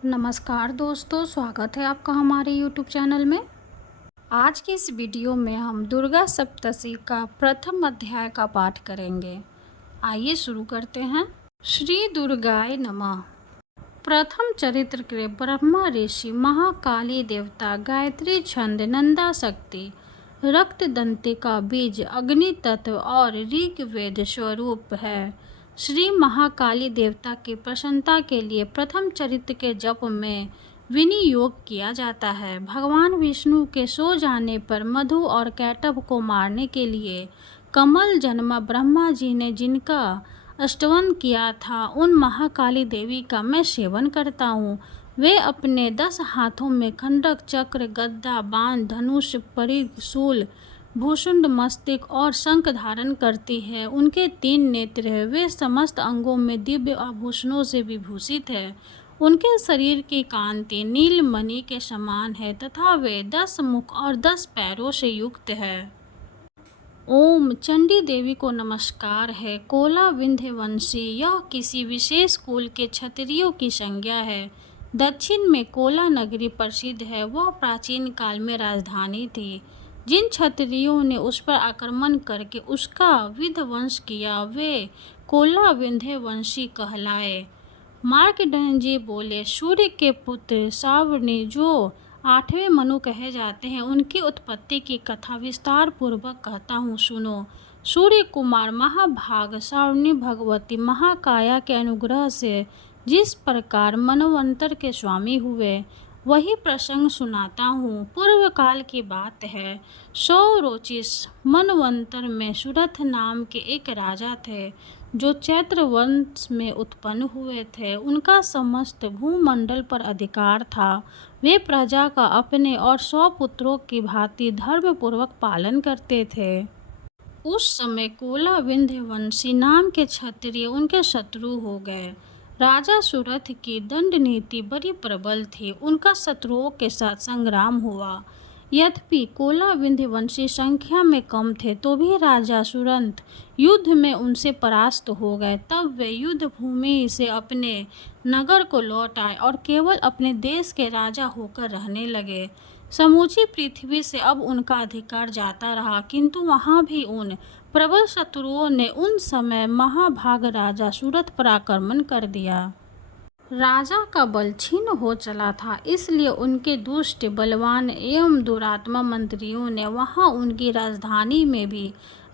नमस्कार दोस्तों, स्वागत है आपका हमारे YouTube चैनल में। आज की इस वीडियो में हम दुर्गा सप्तशती का प्रथम अध्याय का पाठ करेंगे। आइए शुरू करते हैं। श्री दुर्गाय नमः। प्रथम चरित्र के ब्रह्मा ऋषि, महाकाली देवता, गायत्री छंद, नंदा शक्ति, रक्त दंतिका बीज, अग्नि तत्व और ऋग्वेद स्वरूप है। श्री महाकाली देवता की प्रसन्नता के लिए प्रथम चरित्र के जप में विनियोग किया जाता है। भगवान विष्णु के सो जाने पर मधु और कैटभ को मारने के लिए कमल जन्मा ब्रह्मा जी ने जिनका स्तवन किया था, उन महाकाली देवी का मैं सेवन करता हूँ। वे अपने 10 हाथों में खंडक, चक्र, गदा, बाण, धनुष, परिघ, शूल, भूषुंड, मस्तक और शंख धारण करती है। उनके 3 नेत्र हैं। वे समस्त अंगों में दिव्य आभूषणों से विभूषित है। उनके शरीर की कांति नीलमणि के समान है तथा वे 10 मुख और 10 पैरों से युक्त है। ओम चंडी देवी को नमस्कार है। कोला विंध्यवंशी, यह किसी विशेष कुल के क्षत्रियों की संज्ञा है। दक्षिण में कोला नगरी प्रसिद्ध है। वह प्राचीन काल में राजधानी थी। जिन क्षत्रियों ने उस पर आक्रमण करके उसका विध्वंस किया, वे कोला विंध्यवंशी कहलाए। मार्कंडेय जी बोले, सूर्य के पुत्र सावर्णी, जो 8वें मनु कहे जाते हैं, उनकी उत्पत्ति की कथा विस्तार पूर्वक कहता हूँ, सुनो। सूर्य कुमार महाभाग सावर्णी भगवती महाकाया के अनुग्रह से जिस प्रकार मनवंतर के स्वामी हुए, वही प्रसंग सुनाता हूँ। पूर्व काल की बात है। सौरोचिस मनवंतर में सुरथ नाम के एक राजा थे, जो चैत्र वंश में उत्पन्न हुए थे। उनका समस्त भूमंडल पर अधिकार था। वे प्रजा का अपने और 100 पुत्रों की भांति धर्म पूर्वक पालन करते थे। उस समय कोला विंध्यवंशी नाम के क्षत्रिय उनके शत्रु हो गए। राजा सुरथ की दंड नीति बड़ी प्रबल थी। उनका शत्रुओं के साथ संग्राम हुआ। यद्यपि कोला विंध्यवंशी संख्या में कम थे, तो भी राजा सुरथ युद्ध में उनसे परास्त हो गए। तब वे युद्ध भूमि से अपने नगर को लौट आए और केवल अपने देश के राजा होकर रहने लगे। समूची पृथ्वी से अब उनका अधिकार जाता रहा, किंतु वहाँ भी उन प्रबल शत्रुओं ने उन समय महाभाग राजा सुरथ पर आक्रमण कर दिया। राजा का बल क्षीण हो चला था, इसलिए उनके दुष्ट, बलवान एवं दुरात्मा मंत्रियों ने वहां उनकी राजधानी में भी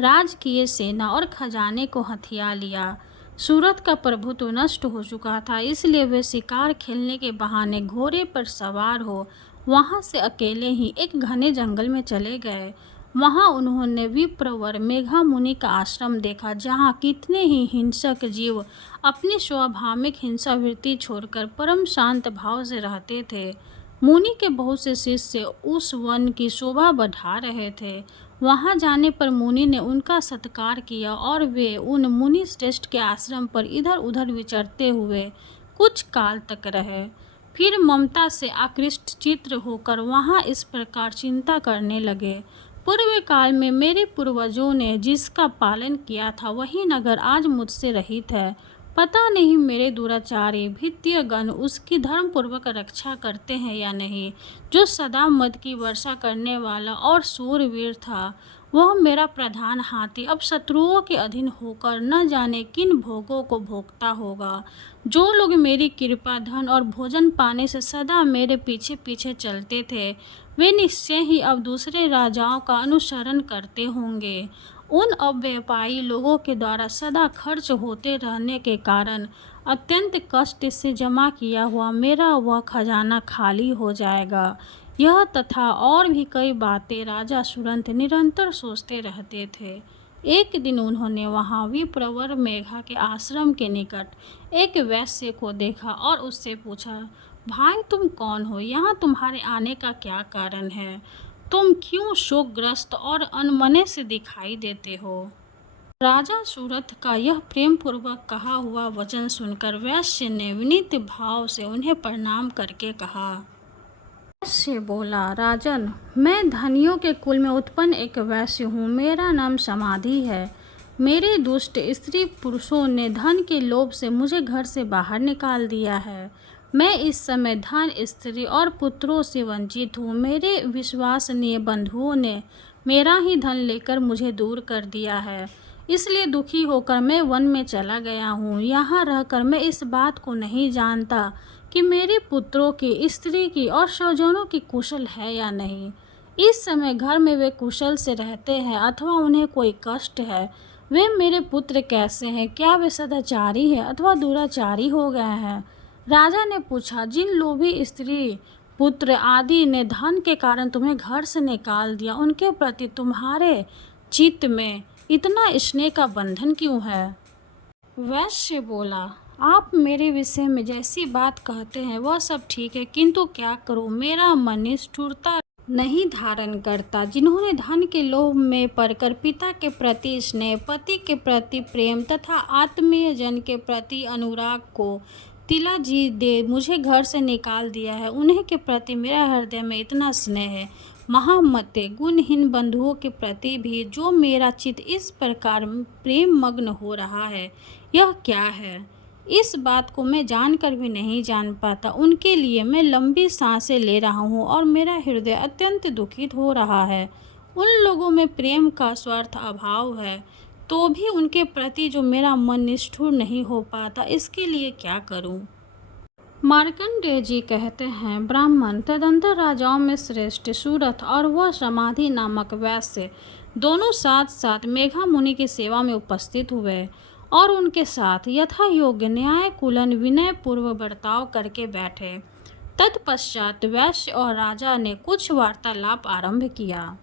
राजकीय सेना और खजाने को हथिया लिया। सूरत का प्रभुत्व नष्ट हो चुका था, इसलिए वे शिकार खेलने के बहाने घोड़े पर सवार हो वहां से अकेले ही एक घने जंगल में चले गए। वहां उन्होंने विप्रवर मेघा मुनि का आश्रम देखा, जहां कितने ही हिंसक जीव अपनी स्वाभाविक हिंसावृत्ति छोड़कर परम शांत भाव से रहते थे। मुनि के बहुत से शिष्य उस वन की शोभा बढ़ा रहे थे। वहां जाने पर मुनि ने उनका सत्कार किया और वे उन मुनि श्रेष्ठ के आश्रम पर इधर उधर विचरते हुए कुछ काल तक रहे। फिर ममता से आकृष्ट चित्र होकर वहां इस प्रकार चिंता करने लगे, पूर्व काल में मेरे पूर्वजों ने जिसका पालन किया था, वही नगर आज मुझसे रहित है। पता नहीं मेरे दुराचारी भृत्यगण उसकी धर्मपूर्वक रक्षा करते हैं या नहीं। जो सदा मद की वर्षा करने वाला और शूरवीर था, वह मेरा प्रधान हाथी अब शत्रुओं के अधीन होकर न जाने किन भोगों को भोगता होगा। जो लोग मेरी कृपा, धन और भोजन पाने से सदा मेरे पीछे पीछे चलते थे, वे निश्चय ही अब दूसरे राजाओं का अनुसरण करते होंगे। उन अव्यापारी लोगों के द्वारा सदा खर्च होते रहने के कारण अत्यंत कष्ट से जमा किया हुआ मेरा वह खजाना खाली हो जाएगा। यह तथा और भी कई बातें राजा सुरथ निरंतर सोचते रहते थे। एक दिन उन्होंने वहां विप्रवर मेघा के आश्रम के निकट एक वैश्य को देखा और उससे पूछा, भाई तुम कौन हो? यहाँ तुम्हारे आने का क्या कारण है? तुम क्यों शोकग्रस्त और अनमने से दिखाई देते हो? राजा सुरथ का यह प्रेम पूर्वक कहा हुआ वचन सुनकर वैश्य ने विनीत भाव से उन्हें प्रणाम करके कहा। वैश्य बोला, राजन, मैं धनियों के कुल में उत्पन्न एक वैश्य हूँ। मेरा नाम समाधि है। मेरे दुष्ट स्त्री पुरुषों ने धन के लोभ से मुझे घर से बाहर निकाल दिया है। मैं इस समय धन, स्त्री और पुत्रों से वंचित हूँ। मेरे विश्वसनीय बंधुओं ने मेरा ही धन लेकर मुझे दूर कर दिया है, इसलिए दुखी होकर मैं वन में चला गया हूँ। यहाँ रहकर मैं इस बात को नहीं जानता कि मेरे पुत्रों की, स्त्री की और स्वजनों की कुशल है या नहीं। इस समय घर में वे कुशल से रहते हैं अथवा उन्हें कोई कष्ट है। वे मेरे पुत्र कैसे हैं? क्या वे सदाचारी हैं अथवा दुराचारी हो गए हैं? राजा ने पूछा, जिन लोभी स्त्री, पुत्र आदि ने धन के कारण तुम्हें घर से निकाल दिया, उनके प्रति तुम्हारे चित्त में इतना स्नेह का बंधन क्यों है? वैश्य बोला, आप मेरे विषय में जैसी बात कहते हैं वह सब ठीक है, किंतु क्या करूं, मेरा मन निष्ठुरता नहीं धारण करता। जिन्होंने धन के लोभ में पड़कर पिता के प्रति स्नेह, पति के प्रति प्रेम तथा आत्मीय जन के प्रति अनुराग को तिलाजी दे मुझे घर से निकाल दिया है, उन्हीं के प्रति मेरा हृदय में इतना स्नेह है। महामते, गुणहीन बंधुओं के प्रति भी जो मेरा चित्त इस प्रकार प्रेम मग्न हो रहा है, यह क्या है? इस बात को मैं जानकर भी नहीं जान पाता। उनके लिए मैं लंबी सांसें ले रहा हूँ और मेरा हृदय अत्यंत दुखित हो रहा है। उन लोगों में प्रेम का स्वार्थ अभाव है, तो भी उनके प्रति जो मेरा मन निष्ठुर नहीं हो पाता, इसके लिए क्या करूं? मार्कंडेय जी कहते हैं, ब्राह्मण तदंतर राजाओं में श्रेष्ठ सूरथ और वह समाधि नामक वैश्य दोनों साथ साथ मेघा मुनि की सेवा में उपस्थित हुए और उनके साथ यथा योग्य न्याय कुलन विनय पूर्व बर्ताव करके बैठे। तत्पश्चात वैश्य और राजा ने कुछ वार्तालाप आरंभ किया।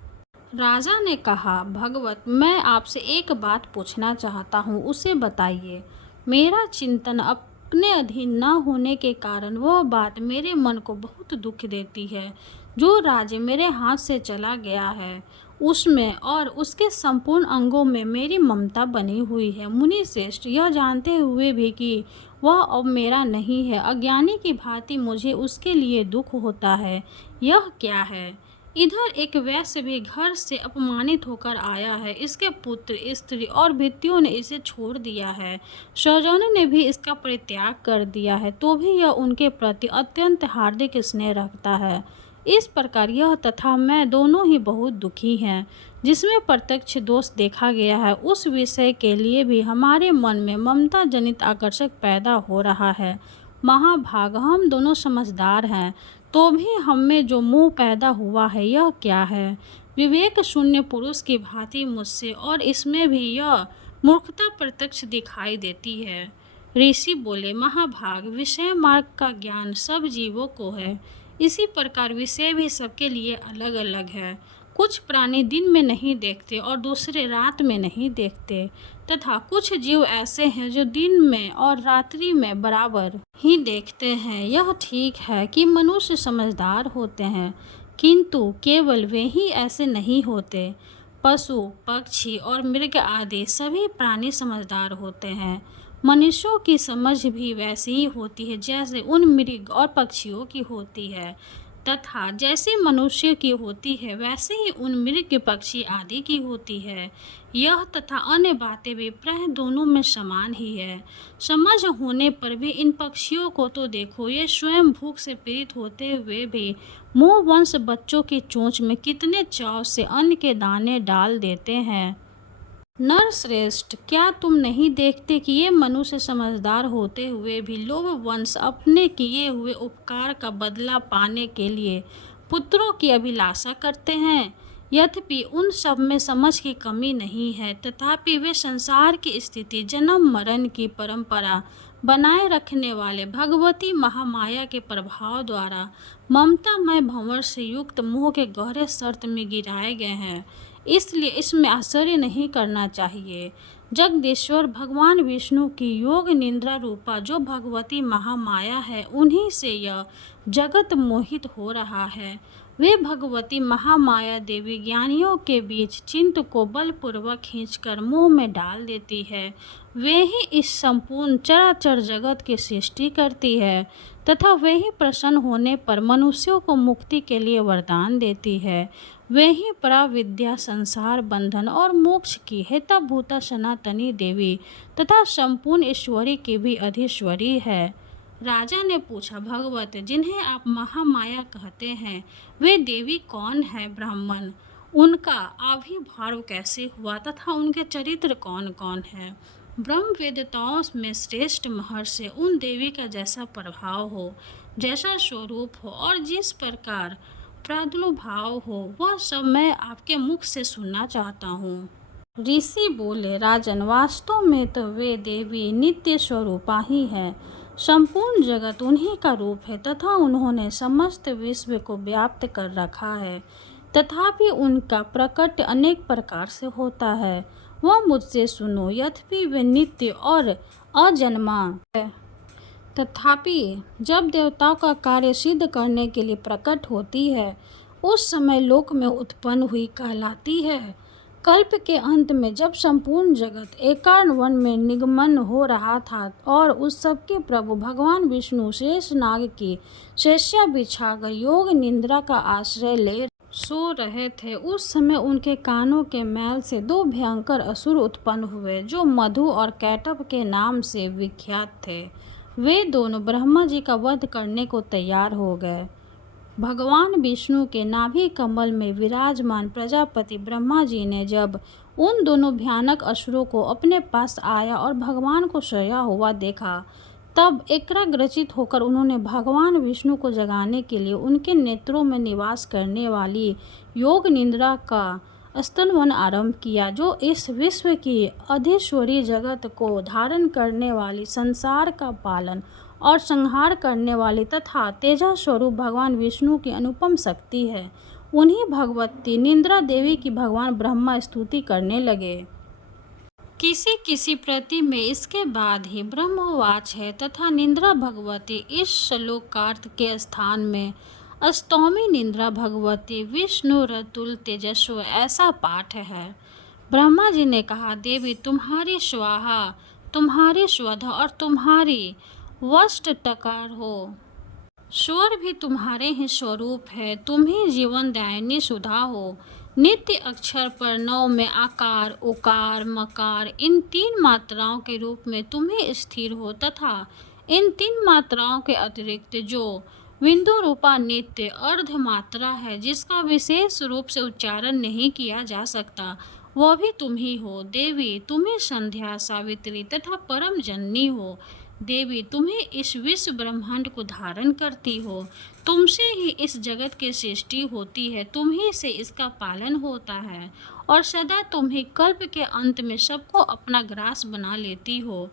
राजा ने कहा, भगवत, मैं आपसे एक बात पूछना चाहता हूँ, उसे बताइए। मेरा चिंतन अपने अधीन न होने के कारण वह बात मेरे मन को बहुत दुख देती है। जो राज्य मेरे हाथ से चला गया है, उसमें और उसके संपूर्ण अंगों में मेरी ममता बनी हुई है। मुनि श्रेष्ठ, यह जानते हुए भी कि वह अब मेरा नहीं है, अज्ञानी की भांति मुझे उसके लिए दुख होता है। यह क्या है? इधर एक वैश्य भी घर से अपमानित होकर आया है। इसके पुत्र, स्त्री और भृत्यों ने इसे छोड़ दिया है। स्वजनों ने भी इसका परित्याग कर दिया है, तो भी यह उनके प्रति अत्यंत हार्दिक स्नेह रखता है। इस प्रकार यह तथा मैं दोनों ही बहुत दुखी हैं। जिसमें प्रत्यक्ष दोष देखा गया है, उस विषय के लिए भी हमारे मन में ममता जनित आकर्षक पैदा हो रहा है। महाभाग, हम दोनों समझदार हैं, तो भी हम में जो मोह पैदा हुआ है, यह क्या है? विवेक शून्य पुरुष की भांति मुझसे और इसमें भी यह मूर्खता प्रत्यक्ष दिखाई देती है। ऋषि बोले, महाभाग, विषय मार्ग का ज्ञान सब जीवों को है, इसी प्रकार विषय भी सबके लिए अलग अलग है। कुछ प्राणी दिन में नहीं देखते और दूसरे रात में नहीं देखते, तथा कुछ जीव ऐसे हैं जो दिन में और रात्रि में बराबर ही देखते हैं। यह ठीक है कि मनुष्य समझदार होते हैं, किंतु केवल वे ही ऐसे नहीं होते। पशु, पक्षी और मृग आदि सभी प्राणी समझदार होते हैं। मनुष्यों की समझ भी वैसी ही होती है जैसे उन मृग और पक्षियों की होती है, तथा जैसे मनुष्य की होती है वैसे ही उन मृग, पक्षी आदि की होती है। यह तथा अन्य बातें भी प्राय दोनों में समान ही है। समझ होने पर भी इन पक्षियों को तो देखो, ये स्वयं भूख से पीड़ित होते हुए भी मुँह वंश बच्चों की चोंच में कितने चाव से अन्न के दाने डाल देते हैं। नरश्रेष्ठ, क्या तुम नहीं देखते कि ये मनुष्य समझदार होते हुए भी लोभ वंश अपने किए हुए उपकार का बदला पाने के लिए पुत्रों की अभिलाषा करते हैं? यद्यपि उन सब में समझ की कमी नहीं है, तथापि वे संसार की स्थिति, जन्म मरण की परंपरा बनाए रखने वाले भगवती महामाया के प्रभाव द्वारा ममतामय भंवर से युक्त मोह के गहरे सर्त में गिराए गए हैं। इसलिए इसमें आश्चर्य नहीं करना चाहिए। जगदीश्वर भगवान विष्णु की योग निद्रा रूपा जो भगवती महामाया है, उन्हीं से यह जगत मोहित हो रहा है। वे भगवती महामाया देवी ज्ञानियों के बीच चित्त को बलपूर्वक खींचकर मोह में डाल देती है। वे ही इस संपूर्ण चराचर जगत की सृष्टि करती है, तथा वे ही प्रसन्न होने पर मनुष्यों को मुक्ति के लिए वरदान देती है। वे ही पराविद्या, संसार बंधन और मोक्ष की हेतुभूता सनातनी देवी तथा संपूर्ण ईश्वरी की भी अधीश्वरी है। राजा ने पूछा, भगवत, जिन्हें आप महामाया कहते हैं, वे देवी कौन है? ब्राह्मण, उनका आविर्भाव कैसे हुआ तथा उनके चरित्र कौन कौन है? ब्रह्म वेदताओं में श्रेष्ठ महर्षि उन देवी का जैसा प्रभाव हो, जैसा स्वरूप हो और जिस प्रकार प्रादुर्भाव हो, वह सब मैं आपके मुख से सुनना चाहता हूँ। ऋषि बोले, राजन, वास्तव में तो वे देवी नित्य स्वरूपा ही है। संपूर्ण जगत उन्हीं का रूप है तथा उन्होंने समस्त विश्व को व्याप्त कर रखा है। तथापि उनका प्रकट अनेक प्रकार से होता है। वह मुझसे सुनो, यद्यपि वे नित्य और अजन्मा है, तथापि जब देवताओं का कार्य सिद्ध करने के लिए प्रकट होती है, उस समय लोक में उत्पन्न हुई कहलाती है। कल्प के अंत में जब संपूर्ण जगत एकार्ण वन में निगमन हो रहा था और उस सबके प्रभु भगवान विष्णु शेष नाग की शैया बिछाकर योग निद्रा का आश्रय ले सो रहे थे, उस समय उनके कानों के मैल से दो भयंकर असुर उत्पन्न हुए, जो मधु और कैटभ के नाम से विख्यात थे। वे दोनों ब्रह्मा जी का वध करने को तैयार हो गए। भगवान विष्णु के नाभि कमल में विराजमान प्रजापति ब्रह्मा जी ने जब उन दोनों भयानक असुरों को अपने पास आया और भगवान को सोया हुआ देखा, तब एकाग्रचित होकर उन्होंने भगवान विष्णु को जगाने के लिए उनके नेत्रों में निवास करने वाली योग निद्रा का स्तनवन आरंभ किया, जो इस विश्व की अधीश्वरी जगत को धारण करने वाली, संसार का पालन और संहार करने वाली तथा तेजा स्वरूप भगवान विष्णु की अनुपम शक्ति है। उन्हीं भगवती निद्रा देवी की भगवान ब्रह्मा स्तुति करने लगे। किसी किसी प्रति में इसके बाद ही ब्रह्मवाच है तथा निद्रा भगवती इस श्लोकार्थ के स्थान में स्तौमी निद्रा भगवती विष्णु रतुल तेजस्व, ऐसा पाठ है। ब्रह्मा जी ने कहा, देवी, तुम्हारी स्वाहा, तुम्हारी स्वधा और तुम्हारी वष्ट टकार हो। स्वर भी तुम्हारे ही स्वरूप है। तुम ही जीवन दायिनी सुधा हो। नित्य अक्षर पर नौ में आकार, उकार, मकार, इन तीन मात्राओं के रूप में तुम ही स्थिर हो तथा इन तीन मात्राओं के अतिरिक्त जो बिंदु रूपा नित्य अर्ध मात्रा है, जिसका विशेष रूप से उच्चारण नहीं किया जा सकता, वह भी तुम ही हो। देवी, तुम ही संध्या, सावित्री तथा परम जननी हो। देवी, तुम ही इस विश्व ब्रह्मांड को धारण करती हो। तुमसे ही इस जगत की सृष्टि होती है, तुम ही से इसका पालन होता है और सदा तुम ही कल्प के अंत में सबको अपना ग्रास बना लेती हो।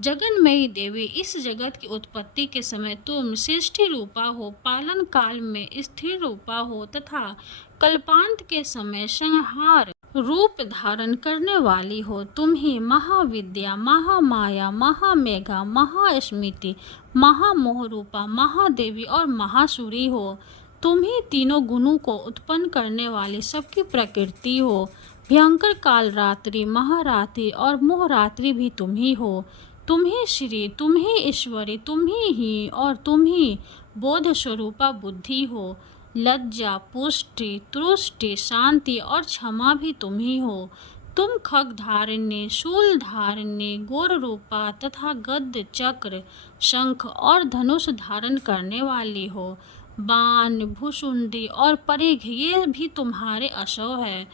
जगन्मयी देवी, इस जगत की उत्पत्ति के समय तुम सृष्टि रूपा हो, पालन काल में स्थिर रूपा हो तथा कल्पांत के समय संहार रूप धारण करने वाली हो। तुम ही महाविद्या, महामाया, महामेघा, महास्मृति, महामोहरूपा, महादेवी और महासुरी हो। तुम ही तीनों गुणों को उत्पन्न करने वाली सबकी प्रकृति हो। भयंकर काल रात्रि, महारात्रि और मोहरात्रि भी तुम ही हो। तुम ही श्री, तुम ही ईश्वरी, तुम ही और तुम ही बोध स्वरूपा बुद्धि हो। लज्जा, पुष्टि, तुष्टि, शांति और क्षमा भी तुम ही हो। तुम खग धारिणी, शूल धारिणी, गौर रूपा तथा गद्द, चक्र, शंख और धनुष धारण करने वाली हो। बाण, भुसुंडी और परिघ, ये भी तुम्हारे अश्व है।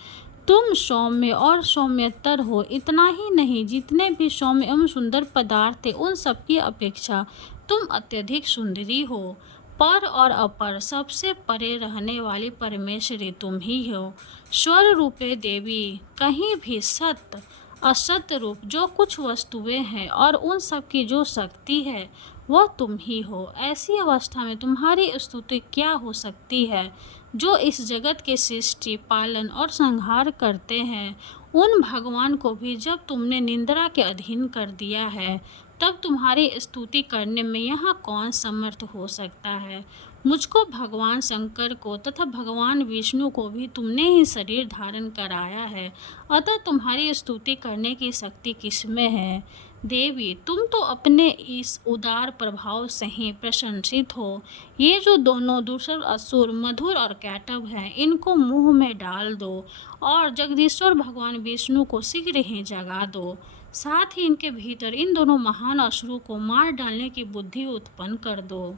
तुम सौम्य और सौम्यतर हो। इतना ही नहीं, जितने भी सौम्य एवं सुंदर पदार्थ थे, उन सबकी अपेक्षा तुम अत्यधिक सुंदरी हो। पर और अपर, सबसे परे रहने वाली परमेश्वरी तुम ही हो। स्वर रूपे देवी, कहीं भी सत्य असत्य रूप जो कुछ वस्तुएं हैं और उन सब की जो शक्ति है, वह तुम ही हो। ऐसी अवस्था में तुम्हारी स्तुति क्या हो सकती है? जो इस जगत के सृष्टि, पालन और संहार करते हैं, उन भगवान को भी जब तुमने निंद्रा के अधीन कर दिया है, तब तुम्हारी स्तुति करने में यहाँ कौन समर्थ हो सकता है? मुझको, भगवान शंकर को तथा भगवान विष्णु को भी तुमने ही शरीर धारण कराया है, अतः तुम्हारी स्तुति करने की शक्ति किसमें है? देवी, तुम तो अपने इस उदार प्रभाव से ही प्रशंसित हो। ये जो दोनों दूसर असुर मधुर और कैटभ हैं, इनको मुंह में डाल दो और जगदीश्वर भगवान विष्णु को शीघ्र ही जगा दो। साथ ही इनके भीतर इन दोनों महान असुरों को मार डालने की बुद्धि उत्पन्न कर दो।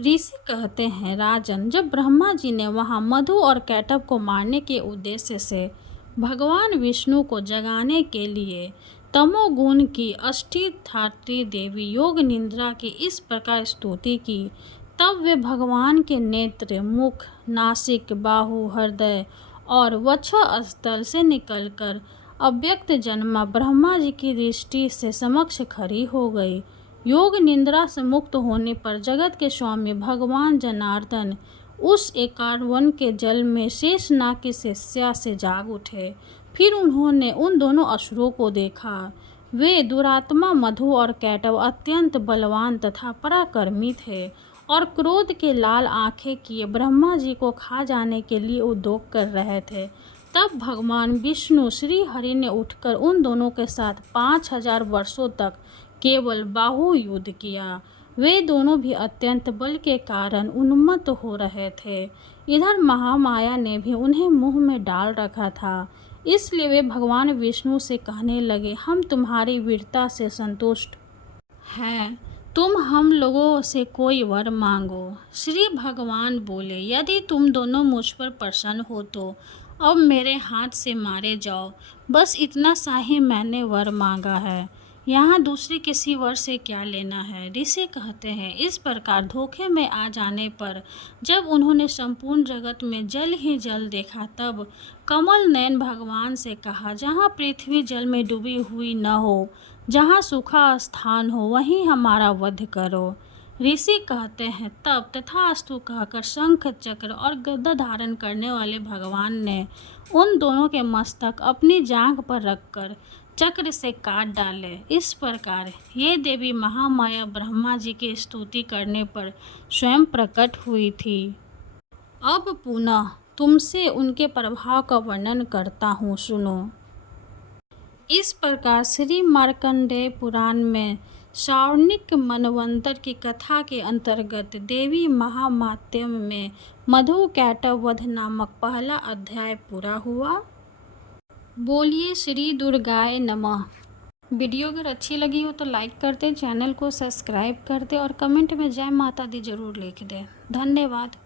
ऋषि कहते हैं, राजन, जब ब्रह्मा जी ने वहां मधु और कैटव को मारने के उद्देश्य से भगवान विष्णु को जगाने के लिए तमोगुण की अष्टधात्री देवी योग निद्रा की इस प्रकार स्तुति की, तब वे भगवान के नेत्र, मुख, नासिक, बाहु, हृदय और वक्षस्थल से निकलकर अव्यक्त जन्मा ब्रह्मा जी की दृष्टि से समक्ष खड़ी हो गई। योग निद्रा से मुक्त होने पर जगत के स्वामी भगवान जनार्दन उस एकावन के जल में शेषनाग की शिष्या से जाग उठे। फिर उन्होंने उन दोनों असुरों को देखा। वे दुरात्मा मधु और कैटव अत्यंत बलवान तथा पराक्रमी थे और क्रोध के लाल आंखें किए ब्रह्मा जी को खा जाने के लिए उद्योग कर रहे थे। तब भगवान विष्णु श्री हरि ने उठकर उन दोनों के साथ 5000 वर्षों तक केवल बाहु युद्ध किया। वे दोनों भी अत्यंत बल के कारण उन्मत्त हो रहे थे। इधर महामाया ने भी उन्हें मुंह में डाल रखा था, इसलिए वे भगवान विष्णु से कहने लगे, हम तुम्हारी वीरता से संतुष्ट हैं, तुम हम लोगों से कोई वर मांगो। श्री भगवान बोले, यदि तुम दोनों मुझ पर प्रसन्न हो तो अब मेरे हाथ से मारे जाओ। बस इतना सा ही मैंने वर मांगा है, यहाँ दूसरे किसी वर से क्या लेना है। ऋषि कहते हैं, इस प्रकार धोखे में आ जाने पर जब उन्होंने संपूर्ण जगत में जल ही जल देखा, तब कमल नयन भगवान से कहा, जहाँ पृथ्वी जल में डूबी हुई न हो, जहाँ सूखा स्थान हो, वहीं हमारा वध करो। ऋषि कहते हैं, तब तथास्तु कहकर शंख, चक्र और गदा धारण करने वाले भगवान ने उन दोनों के मस्तक अपनी जांघ पर रखकर चक्र से काट डाले। इस प्रकार ये देवी महामाया ब्रह्मा जी की स्तुति करने पर स्वयं प्रकट हुई थी। अब पुनः तुमसे उनके प्रभाव का वर्णन करता हूँ, सुनो। इस प्रकार श्री मार्कंडेय पुराण में सावर्णिक मनवंतर की कथा के अंतर्गत देवी महामात्यम में मधु कैटव वध नामक पहला अध्याय पूरा हुआ। बोलिए श्री दुर्गाय नमः। वीडियो अगर अच्छी लगी हो तो लाइक कर दें, चैनल को सब्सक्राइब कर दें और कमेंट में जय माता दी जरूर लिख दें। धन्यवाद।